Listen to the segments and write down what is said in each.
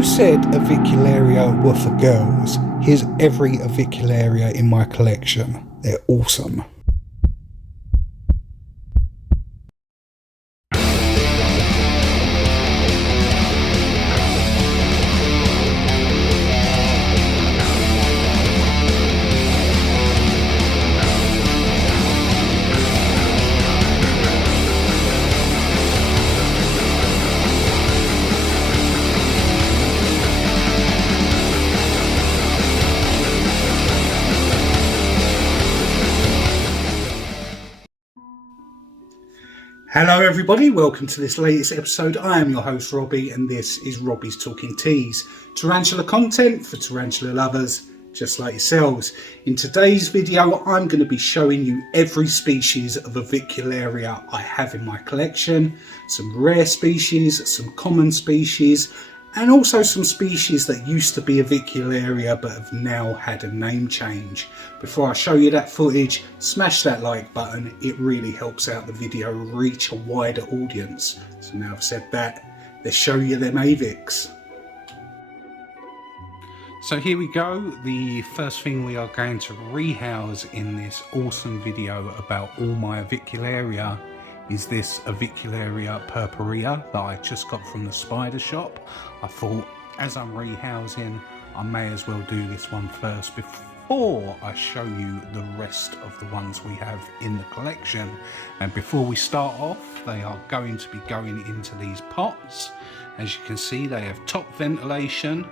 You said Avicularia were for girls. Here's every Avicularia in my collection. They're awesome. Hello everybody, welcome to this latest episode. I am your host Robbie and this is Robbie's Talking Teas. Tarantula content for tarantula lovers just like yourselves. In today's video I'm going to be showing you every species of Avicularia I have in my collection. Some rare species, some common species, and also some species that used to be Avicularia but have now had a name change. Before I show you that footage, smash that like button, it really helps out the video reach a wider audience. So now I've said that, let's show you them Avics. So here we go, the first thing we are going to rehouse in this awesome video about all my Avicularia is this Avicularia purpurea that I just got from the spider shop. I thought as I'm rehousing I may as well do this one first before I show you the rest of the ones we have in the collection. And before we start off, they are going to be going into these pots. As you can see, they have top ventilation,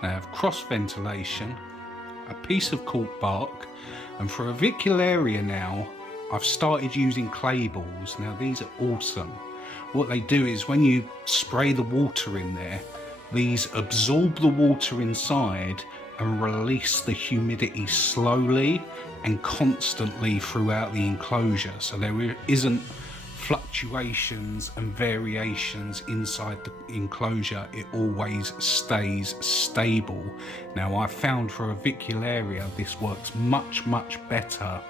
they have cross ventilation, a piece of cork bark, and for Avicularia now I've started using clay balls. Now these are awesome. What they do is when you spray the water in there, these absorb the water inside and release the humidity slowly and constantly throughout the enclosure. So there isn't fluctuations and variations inside the enclosure. It always stays stable. Now I found for Avicularia this works much better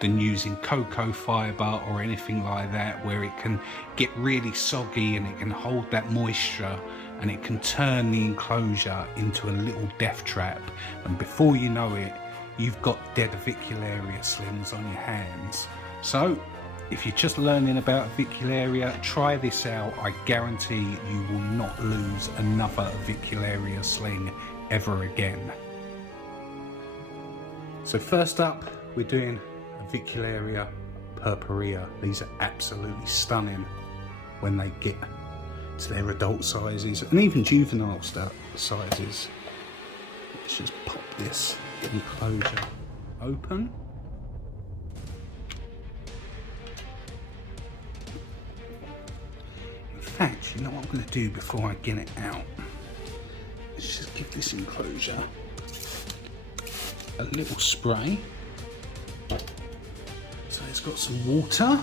than using cocoa fibre or anything like that, where it can get really soggy and it can hold that moisture and it can turn the enclosure into a little death trap, and before you know it you've got dead Avicularia slings on your hands. So if you're just learning about Avicularia, try this out. I guarantee you will not lose another Avicularia sling ever again. So first up we're doing Avicularia purpurea. These are absolutely stunning when they get to their adult sizes and even juvenile sizes. Let's just pop this enclosure open. In fact, you know what I'm going to do before I get it out? Let's just give this enclosure a little spray. So it's got some water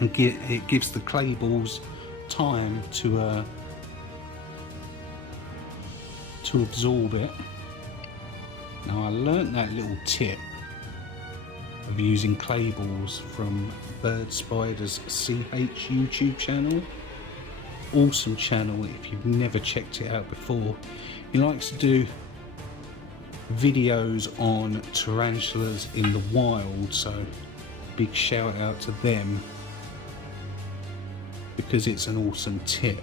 and it gives the clay balls time to absorb it. Now I learnt that little tip of using clay balls from Bird Spider's CH YouTube channel. Awesome channel if you've never checked it out before. He likes to do videos on tarantulas in the wild, so big shout out to them because it's an awesome tip.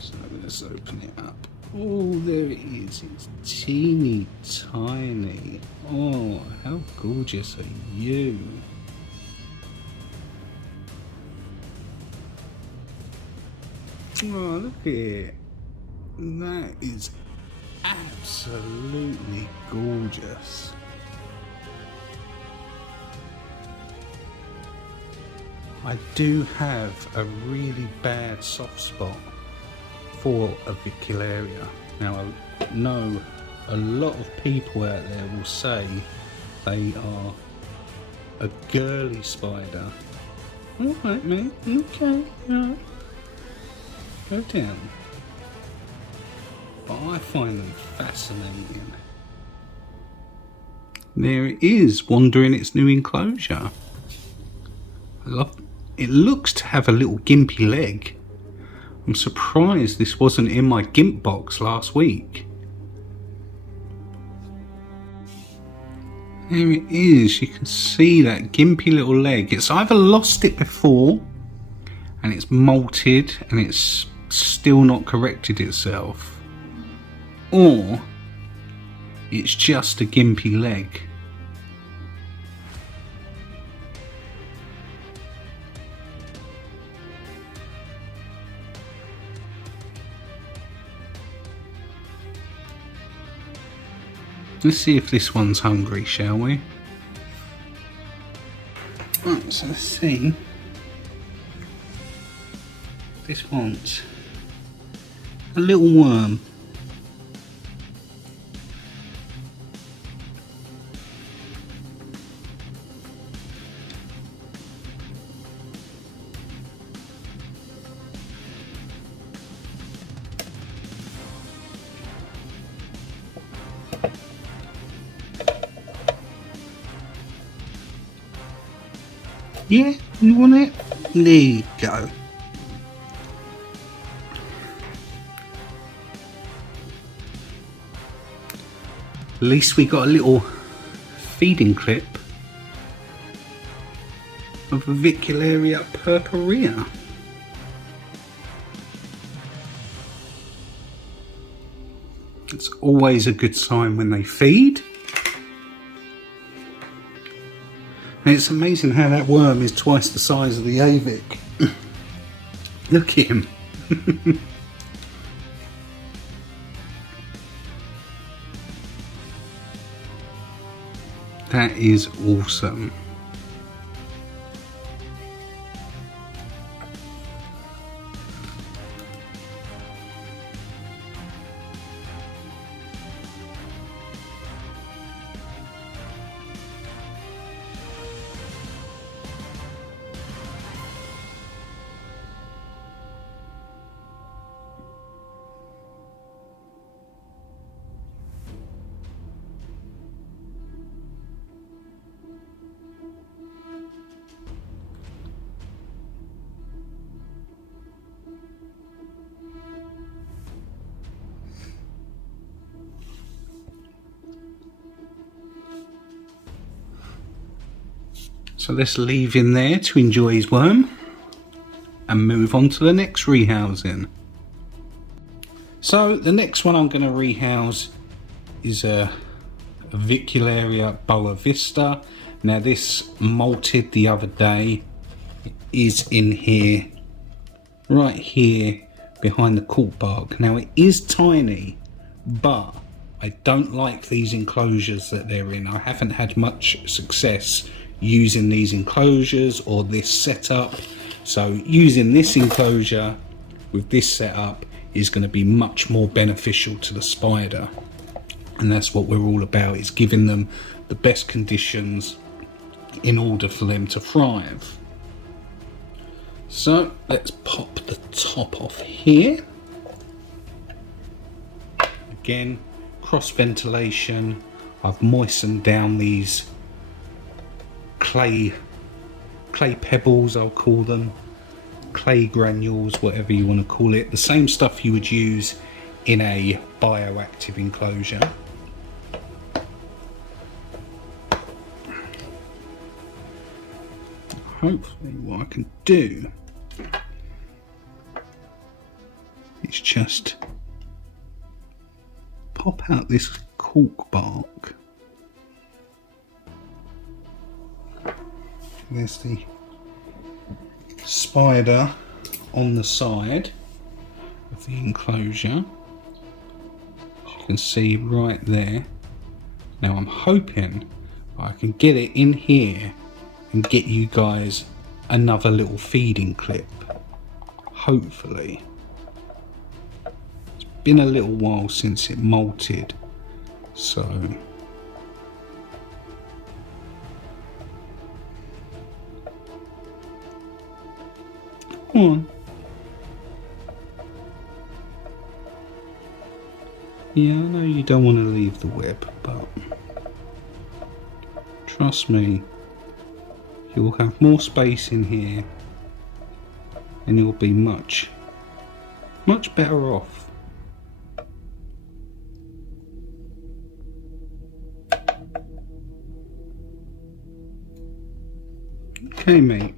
So let's open it up. Oh, there it is. It's teeny tiny. Oh, how gorgeous are you? Oh, look at it. That is absolutely gorgeous. I do have a really bad soft spot for Avicularia. Now I know a lot of people out there will say they are a girly spider. Alright mate, okay, yeah. Go down. But I find them fascinating. There it is, wandering its new enclosure. I love. It looks to have a little gimpy leg. I'm surprised this wasn't in my GIMP box last week. There it is, you can see that gimpy little leg. It's either lost it before and it's molted and it's still not corrected itself, or it's just a gimpy leg. Let's see if this one's hungry, shall we? Right, so let's see. This wants a little worm. Yeah, you want it? There you go. At least we got a little feeding clip of Avicularia purpurea. It's always a good sign when they feed. And it's amazing how that worm is twice the size of the Avic. Look at him. That is awesome. So let's leave him there to enjoy his worm and move on to the next rehousing. So the next one I'm going to rehouse is a Avicularia Bola Vista. Now this molted the other day. It is in here, right here behind the cork bark. Now it is tiny, but I don't like these enclosures that they're in. I haven't had much success using these enclosures or this setup, so using this enclosure with this setup is going to be much more beneficial to the spider, and that's what we're all about, is giving them the best conditions in order for them to thrive. So let's pop the top off here. Again, cross ventilation. I've moistened down these clay pebbles, I'll call them, clay granules, whatever you want to call it, the same stuff you would use in a bioactive enclosure. Hopefully what I can do is just pop out this cork bark. There's the spider on the side of the enclosure, as you can see right there. Now I'm hoping I can get it in here and get you guys another little feeding clip, hopefully. It's been a little while since it molted, so come on. Yeah, I know you don't want to leave the web, but trust me, you'll have more space in here and you'll be much much better off. Okay, mate.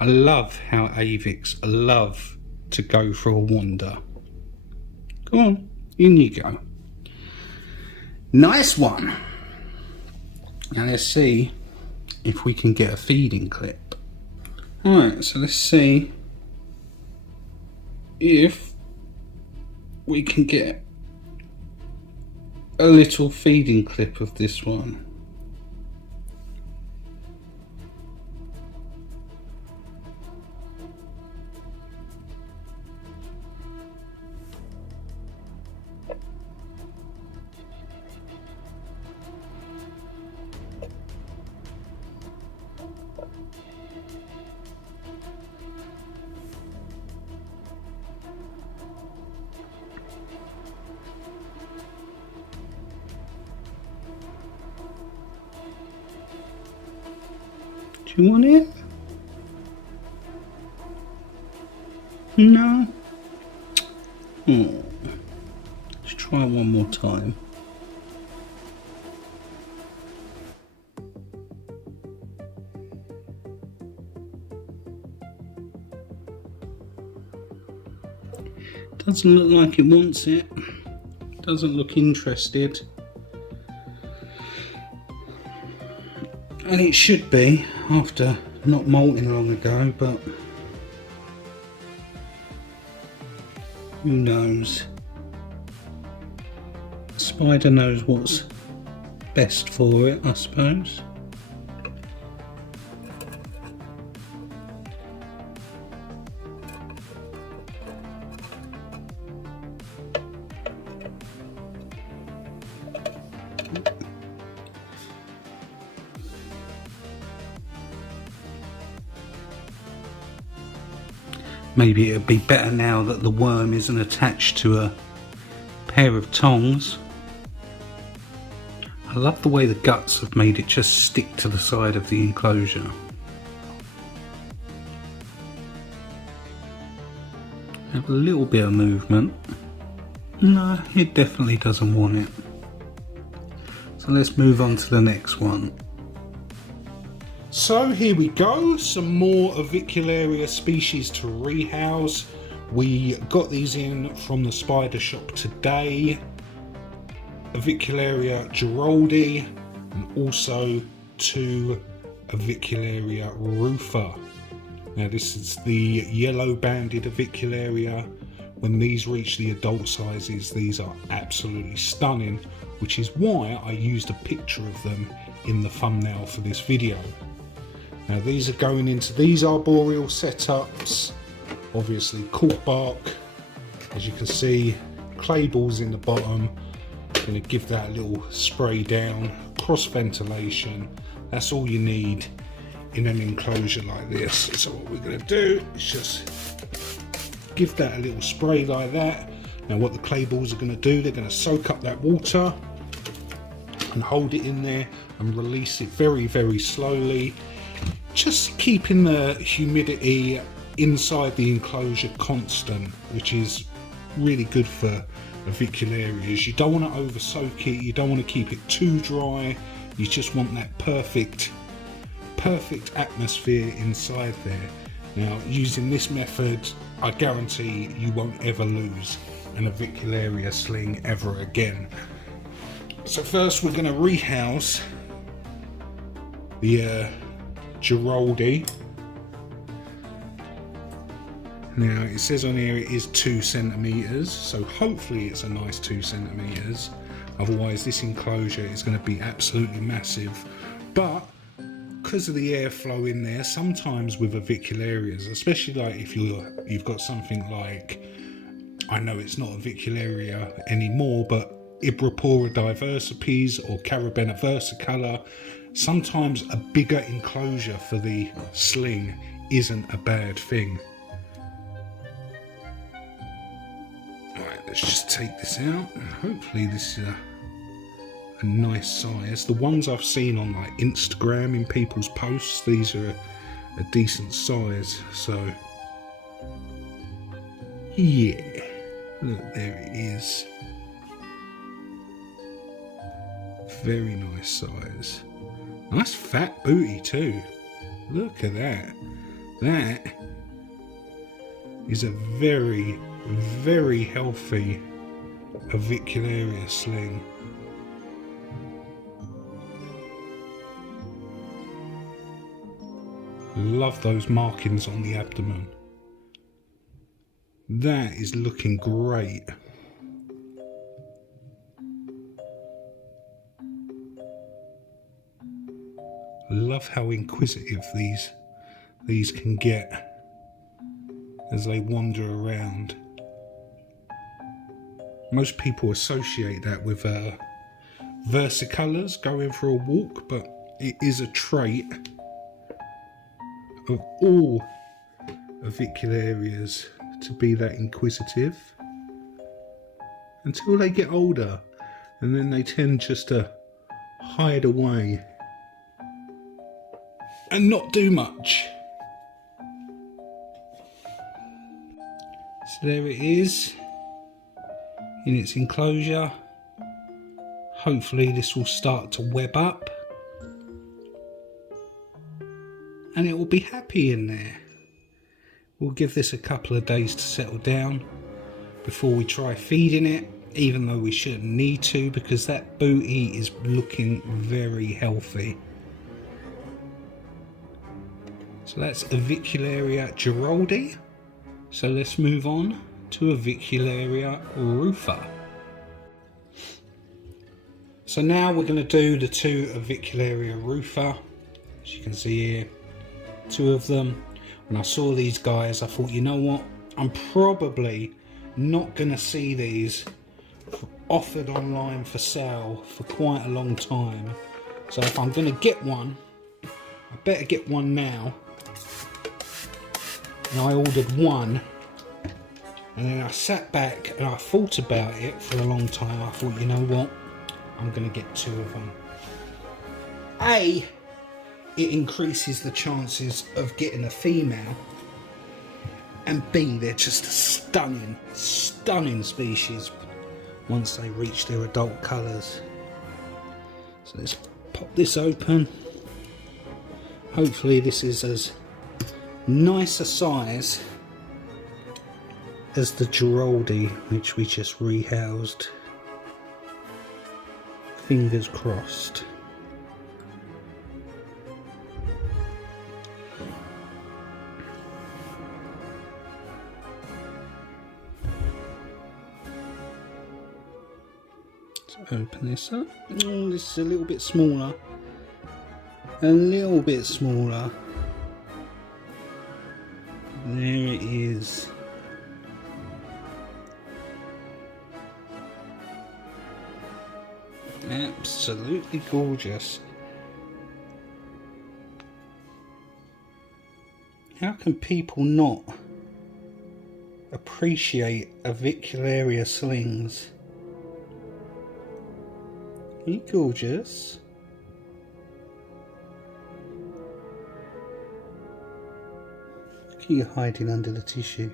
I love how Avics love to go for a wander. Go on, in you go. Nice one. Now let's see if we can get a feeding clip. Alright, so let's see if we can get a little feeding clip of this one. Do you want it? No? Oh. Let's try one more time. Doesn't look like it wants it. Doesn't look interested. And it should be, after not molting long ago, but who knows? The spider knows what's best for it, I suppose. Maybe it'd be better now that the worm isn't attached to a pair of tongs. I love the way the guts have made it just stick to the side of the enclosure. Have a little bit of movement. No, it definitely doesn't want it. So let's move on to the next one. So here we go, some more Avicularia species to rehouse. We got these in from the spider shop today. Avicularia Geraldi and also 2 Avicularia Rufa. Now this is the yellow banded Avicularia. When these reach the adult sizes, these are absolutely stunning, which is why I used a picture of them in the thumbnail for this video. Now these are going into these arboreal setups, obviously cork bark, as you can see, clay balls in the bottom. Going to give that a little spray down, cross ventilation, that's all you need in an enclosure like this. So what we're going to do is just give that a little spray like that. Now what the clay balls are going to do, they're going to soak up that water and hold it in there and release it very, very slowly, just keeping the humidity inside the enclosure constant, which is really good for Avicularias. You don't want to over soak it, you don't want to keep it too dry, you just want that perfect atmosphere inside there. Now using this method, I guarantee you won't ever lose an Avicularia sling ever again. So first we're going to rehouse the Geraldi. Now it says on here it is 2 centimeters, so hopefully it's a nice 2 centimeters. Otherwise this enclosure is going to be absolutely massive. But because of the airflow in there, sometimes with Avicularias, especially like if you've got something like, I know it's not Avicularia anymore, but Ibrapora diversipes or Carabena versicolor, sometimes a bigger enclosure for the sling isn't a bad thing. Alright, let's just take this out and hopefully this is a nice size. The ones I've seen on like Instagram in people's posts, these are a decent size, so Yeah, look, there it is. Very nice size. Nice fat booty too. Look at that. That is a very, very healthy Avicularia sling. Love those markings on the abdomen. That is looking great. Love how inquisitive these can get as they wander around. Most people associate that with versicolors going for a walk, but it is a trait of all Avicularias to be that inquisitive until they get older, and then they tend just to hide away and not do much. So there it is in its enclosure. Hopefully this will start to web up and it will be happy in there. We'll give this a couple of days to settle down before we try feeding it, even though we shouldn't need to, because that booty is looking very healthy. So that's Avicularia Geraldi. So let's move on to Avicularia Rufa. So now we're going to do the two Avicularia Rufa. As you can see here, two of them. When I saw these guys, I thought, you know what, I'm probably not going to see these offered online for sale for quite a long time. So if I'm going to get one, I better get one now. And I ordered one, and then I sat back and I thought about it for a long time. I thought, you know what, I'm going to get two of them. A, it increases the chances of getting a female, and B, they're just a stunning species once they reach their adult colours. So let's pop this open. Hopefully this is as nice a size as the Geraldi, which we just rehoused. Fingers crossed. Let's open this up. Oh, this is a little bit smaller. A little bit smaller. There it is. Absolutely gorgeous. How can people not appreciate Avicularia slings? Are you gorgeous? Look at you hiding under the tissue.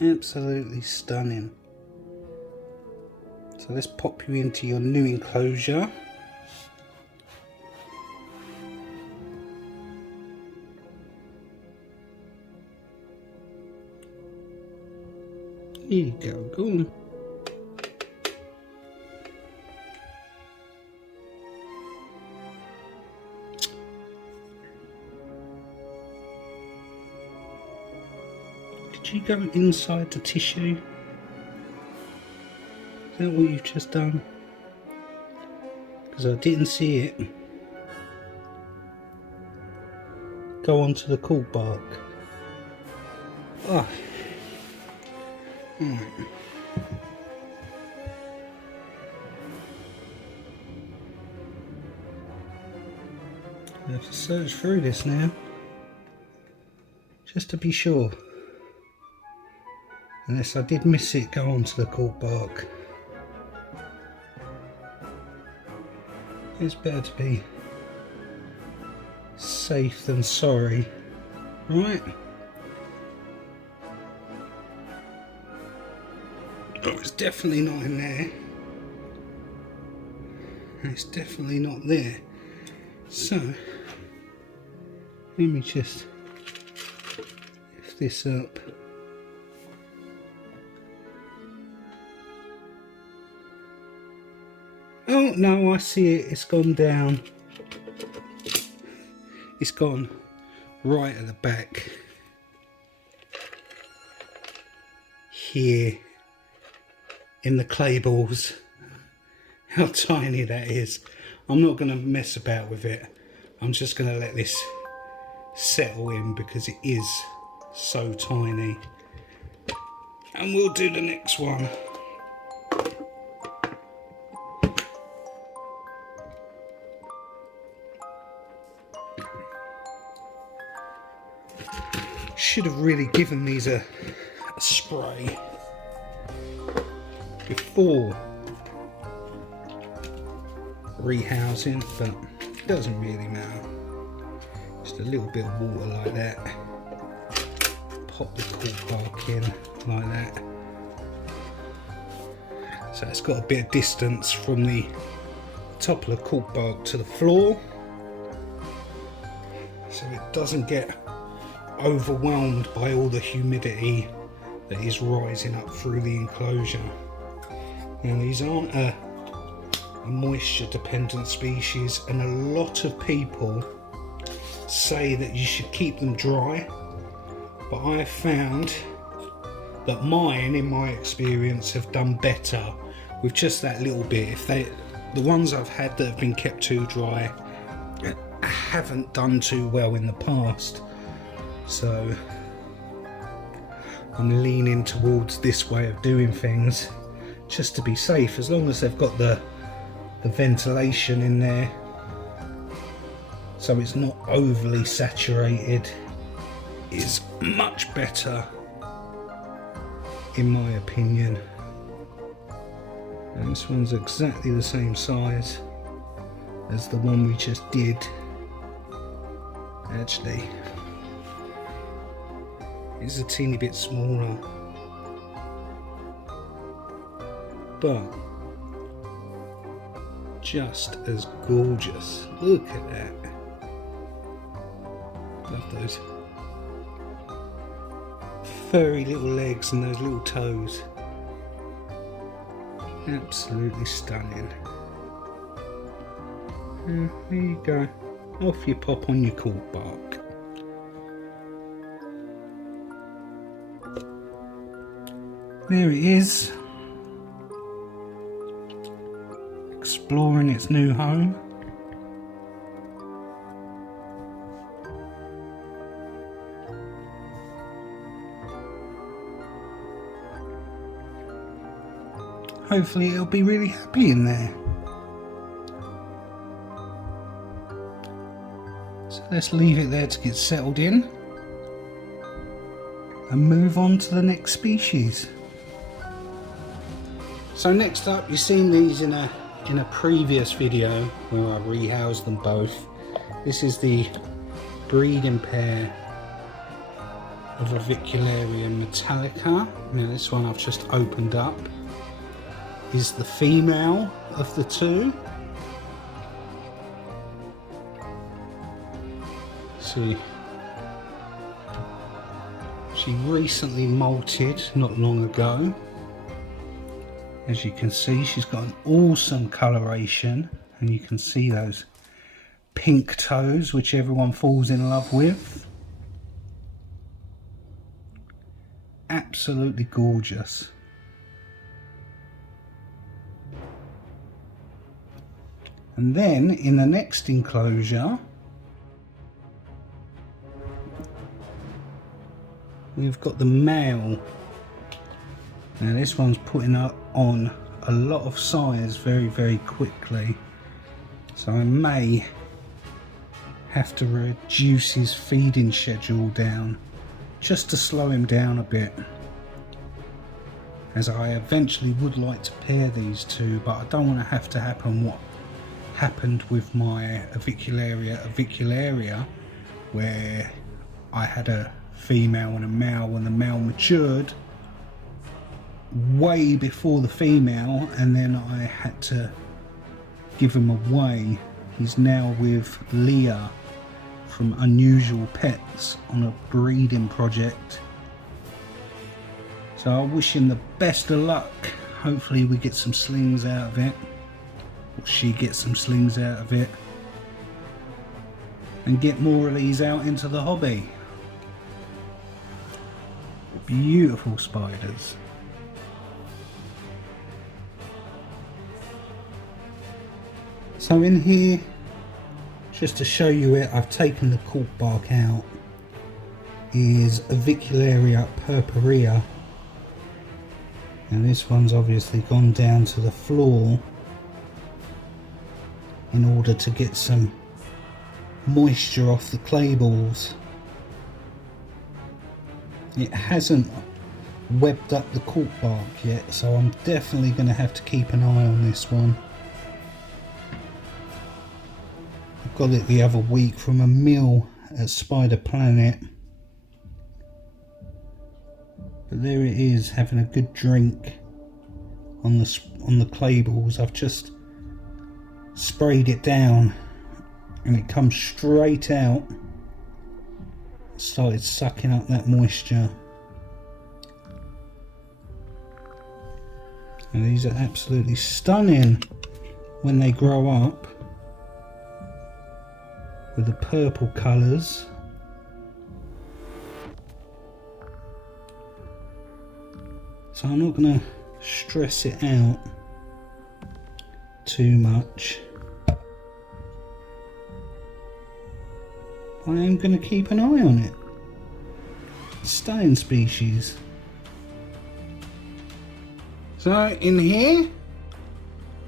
Absolutely stunning. So let's pop you into your new enclosure. Here you go, go on. Did you go inside the tissue? Is that what you've just done? Because I didn't see it. Go onto the cool bark. Oh. I have to search through this now, just to be sure. Unless I did miss it, go on to the cool bark. It's better to be safe safe than sorry, right? Oh, it's definitely not in there. It's definitely not there. So, let me just lift this up. Oh no, I see it, it's gone down. It's gone right at the back. Here, in the clay balls. How tiny that is. I'm not going to mess about with it. I'm just going to let this settle in because it is so tiny. And we'll do the next one. Should have really given these a spray before rehousing, but it doesn't really matter. Just a little bit of water like that. Pop the cork bark in like that. So it's got a bit of distance from the top of the cork bark to the floor, so it doesn't get overwhelmed by all the humidity that is rising up through the enclosure. Now these aren't a moisture dependent species, and a lot of people say that you should keep them dry, but I found that mine, in my experience, have done better with just that little bit. If the ones I've had that have been kept too dry haven't done too well in the past. So I'm leaning towards this way of doing things just to be safe, as long as they've got the ventilation in there so it's not overly saturated, is much better in my opinion. And this one's exactly the same size as the one we just did. Actually, it's a teeny bit smaller, but just as gorgeous. Look at that. Love those furry little legs and those little toes. Absolutely stunning. And there you go. Off you pop on your cork bark. There it is, exploring its new home. Hopefully it'll be really happy in there. So let's leave it there to get settled in and move on to the next species. So next up, you've seen these in a previous video where I rehoused them both. This is the breeding pair of Avicularia and Metallica. Now this one I've just opened up is the female of the two. See, she recently molted not long ago. As you can see, she's got an awesome coloration, and you can see those pink toes which everyone falls in love with. Absolutely gorgeous. And then in the next enclosure we've got the male. Now this one's putting up on a lot of size very quickly, so I may have to reduce his feeding schedule down just to slow him down a bit, as I eventually would like to pair these two, but I don't want to have to happen what happened with my Avicularia where I had a female and a male, and the male matured way before the female, and then I had to give him away. He's now with Leah from Unusual Pets on a breeding project. So I wish him the best of luck. Hopefully we get some slings out of it, or she gets some slings out of it, and get more of these out into the hobby. Beautiful spiders. So in here, just to show you it, I've taken the cork bark out, is Avicularia purpurea, and this one's obviously gone down to the floor in order to get some moisture off the clay balls. It hasn't webbed up the cork bark yet, so I'm definitely going to have to keep an eye on this one. I got it the other week from a mill at Spider Planet, but there it is, having a good drink on the clay balls. I've just sprayed it down and it comes straight out. Started sucking up that moisture, and these are absolutely stunning when they grow up with the purple colours. So I'm not going to stress it out too much. I am going to keep an eye on it. Stunning species. So in here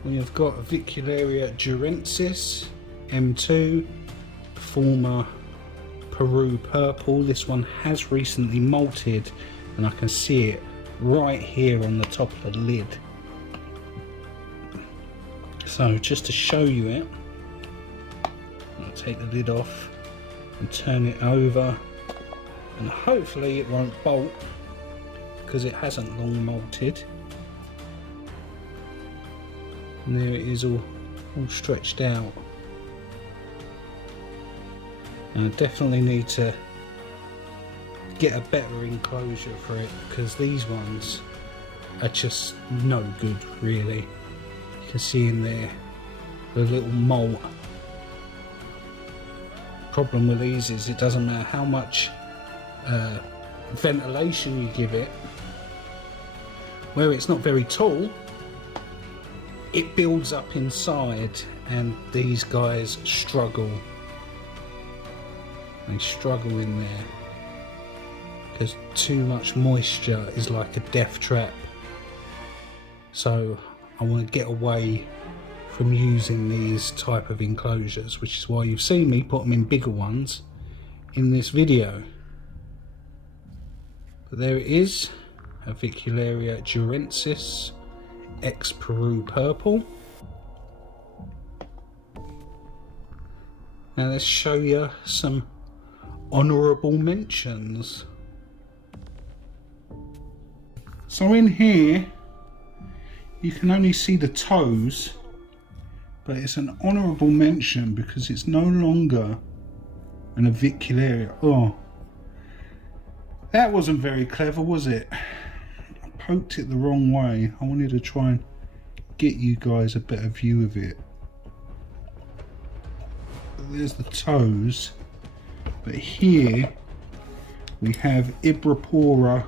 we have got Avicularia Jurensis M2, former Peru purple. This one has recently molted, and I can see it right here on the top of the lid. So just to show you it, I'll take the lid off and turn it over, and hopefully it won't bolt because it hasn't long molted. And there it is, all stretched out. And I definitely need to get a better enclosure for it, because these ones are just no good really. You can see in there the little molt. Problem with these is it doesn't matter how much ventilation you give it, where it's not very tall, it builds up inside, and these guys struggle. They struggle in there because too much moisture is like a death trap. So I want to get away from using these type of enclosures, which is why you've seen me put them in bigger ones in this video. But there it is, Avicularia Jurensis ex Peru purple. Now let's show you some honourable mentions. So in here you can only see the toes, but it's an honourable mention because it's no longer an Avicularia. Oh, that wasn't very clever, was it? I poked it the wrong way. I wanted to try and get you guys a better view of it. There's the toes, but here we have Ibrapora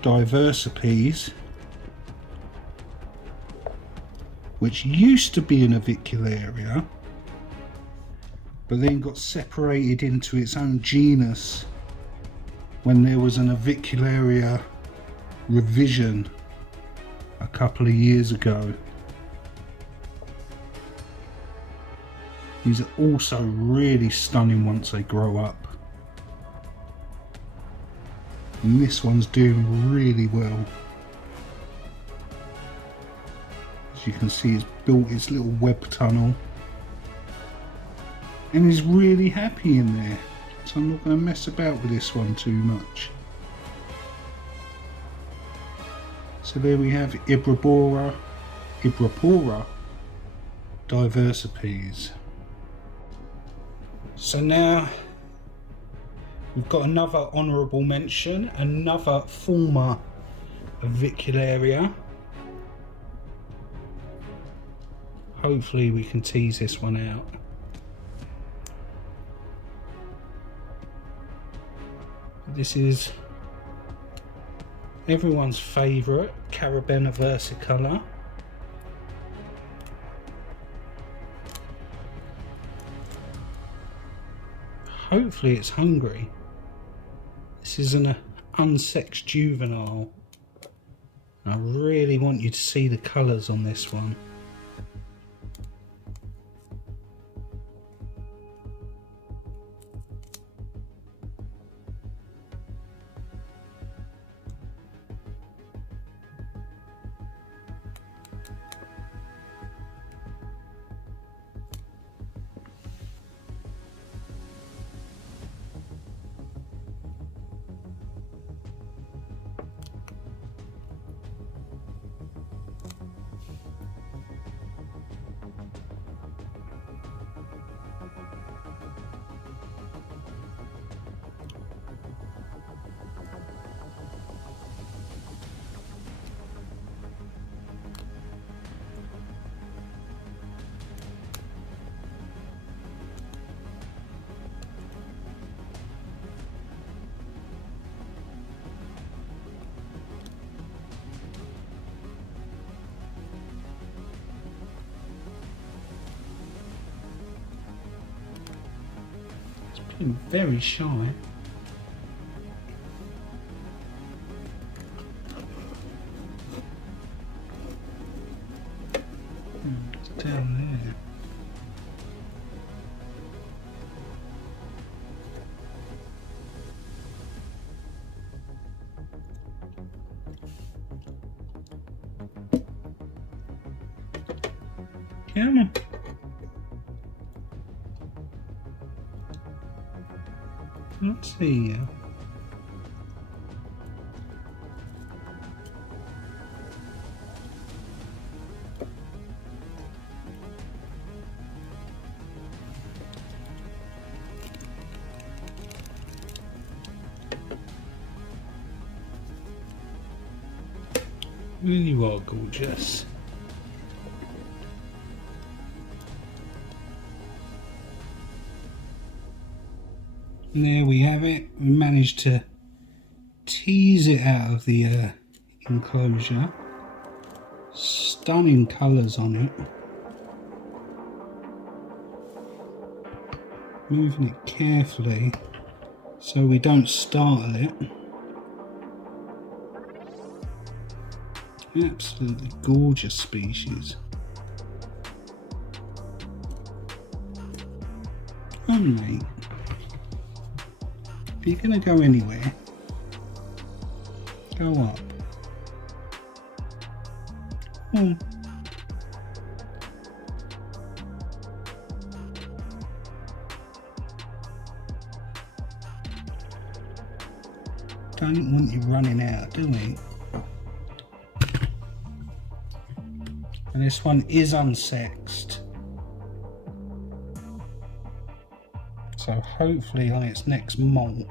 diversipes, which used to be an Avicularia, but then got separated into its own genus when there was an Avicularia revision a couple of years ago. These are also really stunning once they grow up. And this one's doing really well. As you can see, it's built its little web tunnel. and he's really happy in there, so I'm not going to mess about with this one too much. So there we have Ibrapora diversipes. So now we've got another honourable mention, another former Avicularia. Hopefully we can tease this one out. This is everyone's favourite, Carabena Versicolor. Hopefully it's hungry. This is an unsexed juvenile. I really want you to see the colours on this one. Very shy. It's down there. Come on. Let's see. You are gorgeous. And there we have it. We managed to tease it out of the enclosure. Stunning colours on it. Moving it carefully so we don't startle it. Absolutely gorgeous species. Oh mate, if you're going to go anywhere, go up. Oh. Don't want you running out, do we? And this one is unsexed, so hopefully on its next molt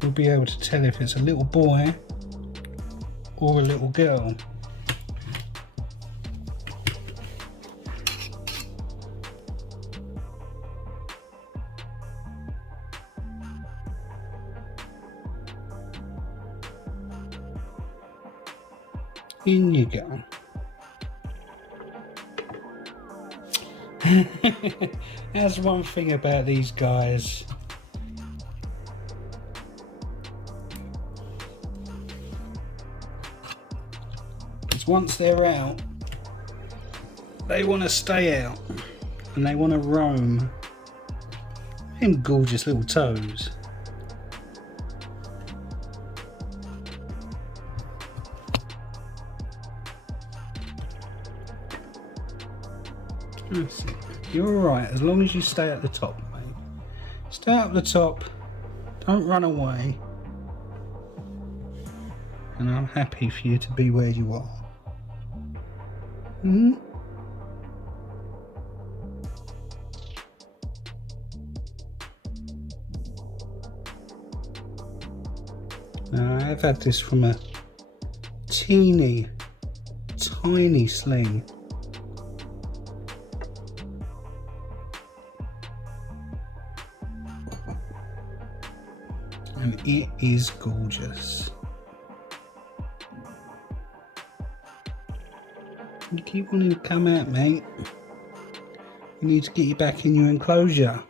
we'll be able to tell if it's a little boy or a little girl. In you go. That's one thing about these guys. Because once they're out, they want to stay out and they want to roam. Them gorgeous little toes. That's it. You're alright as long as you stay at the top, mate. Stay up the top, don't run away, and I'm happy for you to be where you are. Now, I've had this from a teeny tiny sling. And it is gorgeous. You keep wanting to come out, mate. We need to get you back in your enclosure.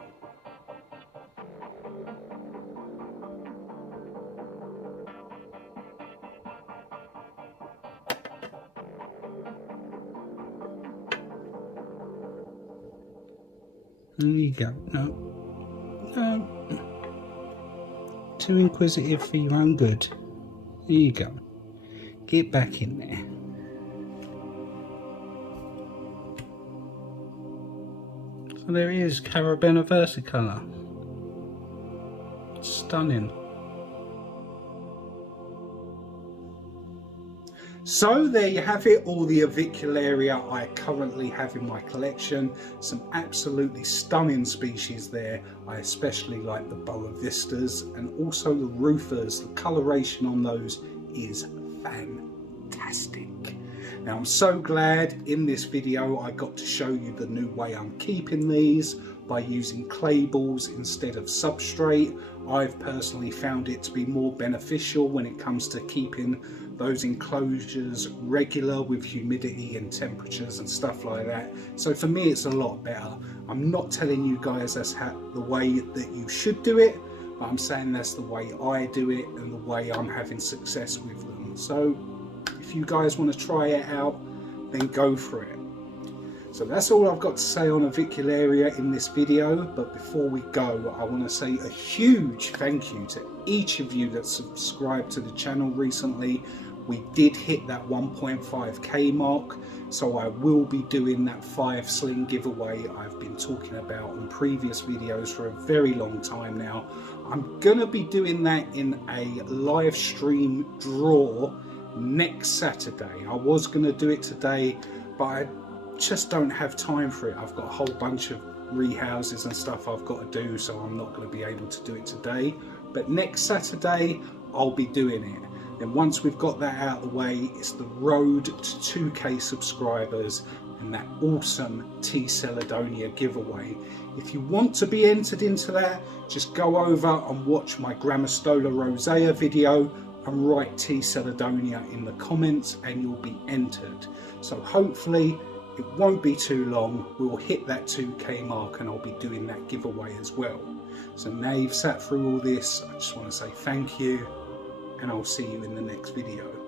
There you go. No. No. Too inquisitive for your own good. There you go. Get back in there. So there it is, Carabiner Versicolor. Stunning. So there you have it, all the Avicularia I currently have in my collection. Some absolutely stunning species there. I especially like the Bola Vistas and also the Rufas. The coloration on those is fantastic. Now I'm so glad in this video I got to show you the new way I'm keeping these by using clay balls instead of substrate. I've personally found it to be more beneficial when it comes to keeping those enclosures regular with humidity and temperatures and stuff like that. So for me it's a lot better. I'm not telling you guys that's the way that you should do it, but I'm saying that's the way I do it and the way I'm having success with them. So if you guys want to try it out, then go for it. So that's all I've got to say on Avicularia in this video, but before we go, I want to say a huge thank you to each of you that subscribed to the channel recently. We did hit that 1.5k mark, so I will be doing that 5 sling giveaway I've been talking about on previous videos for a very long time now. I'm going to be doing that in a live stream draw next Saturday. I was going to do it today, but I just don't have time for it. I've got a whole bunch of rehouses and stuff I've got to do, so I'm not going to be able to do it today. But next Saturday I'll be doing it. Then once we've got that out of the way, it's the road to 2k subscribers and that awesome T. Celedonia giveaway. If you want to be entered into that, just go over and watch my Grammostola rosea video and write T. Celedonia in the comments and you'll be entered. So hopefully it won't be too long, we'll hit that 2k mark and I'll be doing that giveaway as well. So now you've sat through all this, I just want to say thank you and I'll see you in the next video.